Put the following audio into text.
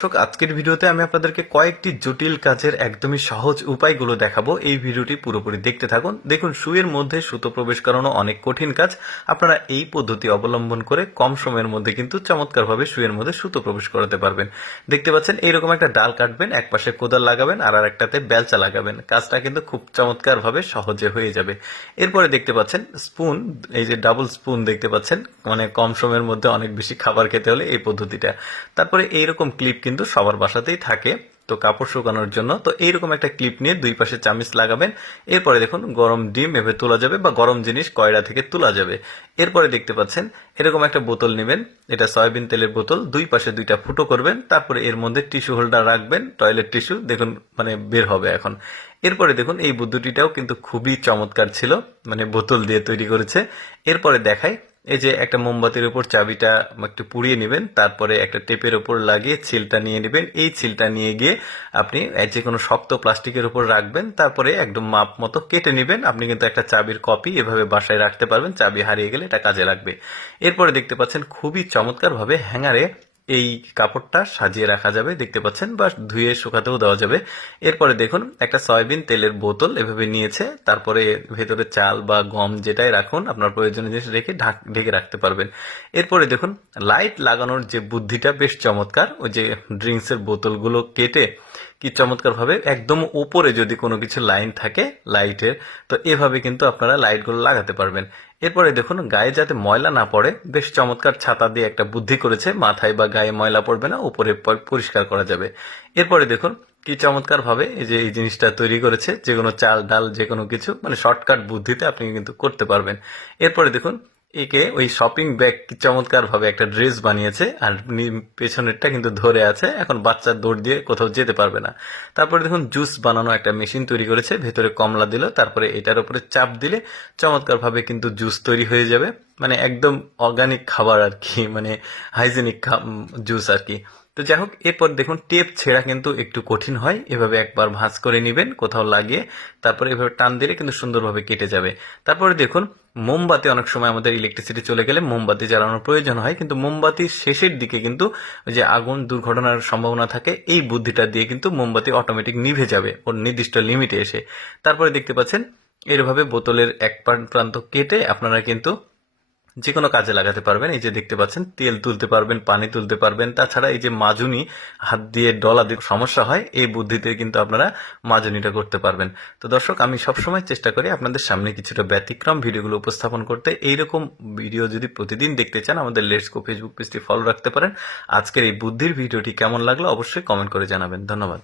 আজকের ভিডিওতে আমি আপনাদেরকে কয়েকটি জটিল কাজের একদমই সহজ উপায়গুলো দেখাবো। এই ভিডিওটি পুরোপুরি দেখতে থাকুন। দেখুন, সুইয়ের মধ্যে সুতো প্রবেশ করানো অনেক কঠিন কাজ। আপনারা এই পদ্ধতি অবলম্বন করে কম সময়ের মধ্যে কিন্তু চমৎকারভাবে সুইয়ের মধ্যে সুতো প্রবেশ করাতে পারবেন। দেখতে পাচ্ছেন, এইরকম একটা ডাল কাটবেন, এক পাশে কোদাল লাগাবেন আর একটাতে বেলচা লাগাবেন। কাজটা কিন্তু খুব চমৎকারভাবে সহজে হয়ে যাবে। এরপরে দেখতে পাচ্ছেন স্পুন, এই যে ডাবল স্পুন দেখতে পাচ্ছেন, মানে কম সময়ের মধ্যে অনেক বেশি খাবার খেতে হলে এই পদ্ধতিটা। তারপরে এইরকম ক্লিপ কিন্তু সবার বাসাতেই থাকে, তো কাপড় শুকানোর জন্য। তো এইরকম একটা ক্লিপ নিয়ে দুই পাশে চামিচ লাগাবেন। এরপরে দেখুন, গরম ডিম এভাবে তোলা যাবে বা গরম জিনিস কয়রা থেকে তোলা যাবে। এরপরে দেখতে পাচ্ছেন এরকম একটা বোতল নেবেন, এটা সয়াবিন তেলের বোতল, দুই পাশে দুইটা ফুটো করবেন, তারপরে এর মধ্যে টিস্যু হোল্ডার রাখবেন, টয়লেট টিস্যু, দেখুন মানে বের হবে এখন। এরপরে দেখুন, এই বুদ্ধিটিটাও কিন্তু খুবই চমৎকার ছিল, মানে বোতল দিয়ে তৈরি করেছে। এরপরে দেখাই, এই যে একটা মোমবাতির উপর চাবিটা একটু পুড়িয়ে নেবেন, তারপরে একটা টেপের উপর লাগিয়ে ছিলটা নিয়ে নেবেন। এই ছিলটা নিয়ে গিয়ে আপনি যে কোনো শক্ত প্লাস্টিকের উপর রাখবেন, তারপরে একদম মাপ মতো কেটে নেবেন। আপনি কিন্তু একটা চাবির কপি এভাবে বাসায় রাখতে পারবেন, চাবি হারিয়ে গেলে এটা কাজে লাগবে। এরপরে দেখতে পাচ্ছেন খুবই চমৎকারভাবে হ্যাঙ্গারে এই কাপড়টা সাজিয়ে রাখা যাবে, দেখতে পাচ্ছেন, বা ধুয়ে শুকাতেও দেওয়া যাবে। এরপরে দেখুন, একটা সয়াবিন তেলের বোতল এভাবে নিয়েছে, তারপরে ভেতরে চাল বা গম যেটাই রাখুন, আপনার প্রয়োজনীয় জিনিস রেখে ঢেকে রাখতে পারবেন। এরপরে দেখুন, লাইট লাগানোর যে বুদ্ধিটা বেশ চমৎকার। ওই যে ড্রিঙ্কসের বোতলগুলো কেটে কি চমৎকারভাবে একদম উপরে যদি কোনো কিছু লাইন থাকে লাইটের, তো এভাবে কিন্তু আপনারা লাইটগুলো লাগাতে পারবেন। এরপরে দেখুন, গায়ে যাতে ময়লা না পড়ে, বেশ চমৎকার ছাতা দিয়ে একটা বুদ্ধি করেছে, মাথায় বা গায়ে ময়লা পড়বে না, উপরে পরিষ্কার করা যাবে। এরপরে দেখুন কি চমৎকার ভাবে এই যে এই জিনিসটা তৈরি করেছে, যে কোনো চাল ডাল যে কোনো কিছু, মানে শর্টকাট বুদ্ধিতে আপনি কিন্তু করতে পারবেন। এরপরে দেখুন, একে ওই শপিং ব্যাগ চমৎকার ভাবে একটা ড্রেস বানিয়েছে, আর পেছনেরটা কিন্তু ধরে আছে, এখন বাচ্চা দৌড় দিয়ে কোথাও যেতে পারবে না। তারপরে দেখুন, জুস বানানো একটা মেশিন তৈরি করেছে, ভেতরে কমলা দিল, তারপরে এটার উপরে চাপ দিলে চমৎকার ভাবে কিন্তু জুস তৈরি হয়ে যাবে, মানে একদম অর্গানিক খাবার আর কি, মানে হাইজেনিক জুস আর কি। তো যাই হোক, এরপর দেখুন, টেপ ছেঁড়া কিন্তু একটু কঠিন হয়, এভাবে একবার ভাঁজ করে নেবেন কোথাও লাগিয়ে, তারপরে এভাবে টান দিলে কিন্তু সুন্দরভাবে কেটে যাবে। তারপরে দেখুন, মোমবাতি অনেক সময় আমাদের ইলেকট্রিসিটি চলে গেলে মোমবাতি জ্বালানোর প্রয়োজন হয়, কিন্তু মোমবাতির শেষের দিকে কিন্তু ওই যে আগুন দুর্ঘটনার সম্ভাবনা থাকে, এই বুদ্ধিটা দিয়ে কিন্তু মোমবাতি অটোমেটিক নিভে যাবে ওর নির্দিষ্ট লিমিটে এসে। তারপরে দেখতে পাচ্ছেন, এরভাবে বোতলের এক প্রান্ত কেটে আপনারা কিন্তু যে কোনো কাজে লাগাতে পারবেন। এই যে দেখতে পাচ্ছেন, তেল তুলতে পারবেন, পানি তুলতে পারবেন। তাছাড়া এই যে মাজুনি, হাত দিয়ে ডলা দিয়ে সমস্যা হয়, এই বুদ্ধিতে কিন্তু আপনারা মাজুনিটা করতে পারবেন। তো দর্শক, আমি সবসময় চেষ্টা করি আপনাদের সামনে কিছুটা ব্যতিক্রম ভিডিওগুলো উপস্থাপন করতে। এইরকম ভিডিও যদি প্রতিদিন দেখতে চান, আমাদের লেটস গো ফেসবুক পেজটি ফলো রাখতে পারেন। আজকের এই বুদ্ধির ভিডিওটি কেমন লাগলো অবশ্যই কমেন্ট করে জানাবেন। ধন্যবাদ।